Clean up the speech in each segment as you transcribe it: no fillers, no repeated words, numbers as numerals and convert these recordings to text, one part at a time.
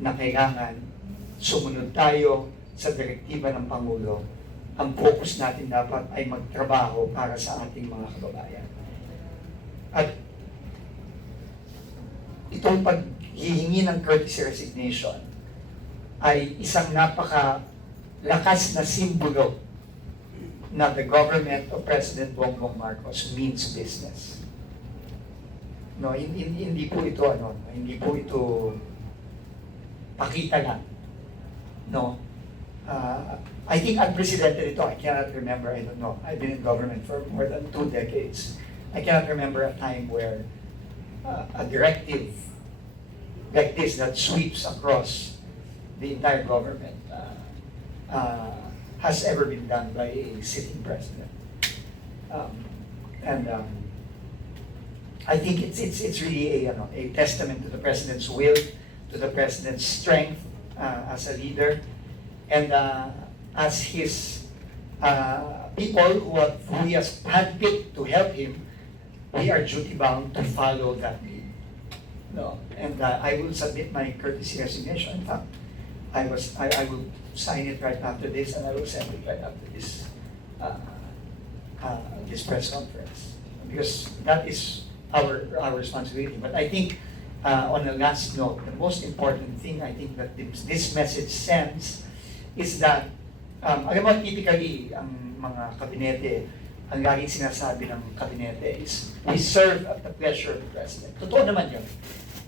na kailangan sumunod tayo sa direktiba ng Pangulo. Ang focus natin dapat ay magtrabaho para sa ating mga kababayan. At itong paghihingi ng courtesy resignation ay isang napakalakas na simbolo na the government of President Bongbong Marcos means business. No, hindi po ito hindi po ito pakita lang. No. I think unprecedented ito. I cannot remember, I don't know. I've been in government for more than 2 decades. I cannot remember a time where a directive like this that sweeps across the entire government has ever been done by a sitting president. I think it's really a testament to the president's will, to the president's strength as a leader, and as his people who he has handpicked to help him, we are duty bound to follow that lead. No, and I will submit my courtesy resignation. In fact, I will sign it right after this, and I will send it right after this this press conference, because that is our responsibility. But I think on the last note, the most important thing I think that this message sends is that alam mo, typically ang mga kabinete, ang laging sinasabi ng kabinete is we serve at the pleasure of the president. Totoo naman yun.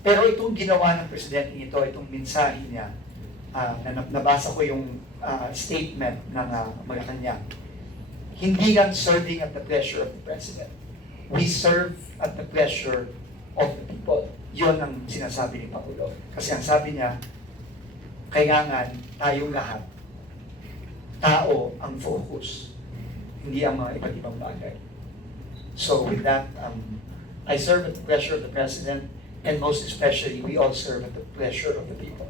Pero itong ginawa ng presidente ito, itong mensahe niya, nabasa ko yung statement ng Malacanang, hindi lang serving at the pleasure of the president. We serve at the pleasure of the people. Yun ang sinasabi ni Pangulo. Kasi ang sabi niya, kailangan tayong lahat, tao ang focus, hindi ang mga iba't ibang bagay. So with that, I serve at the pleasure of the president, and most especially, we all serve at the pleasure of the people.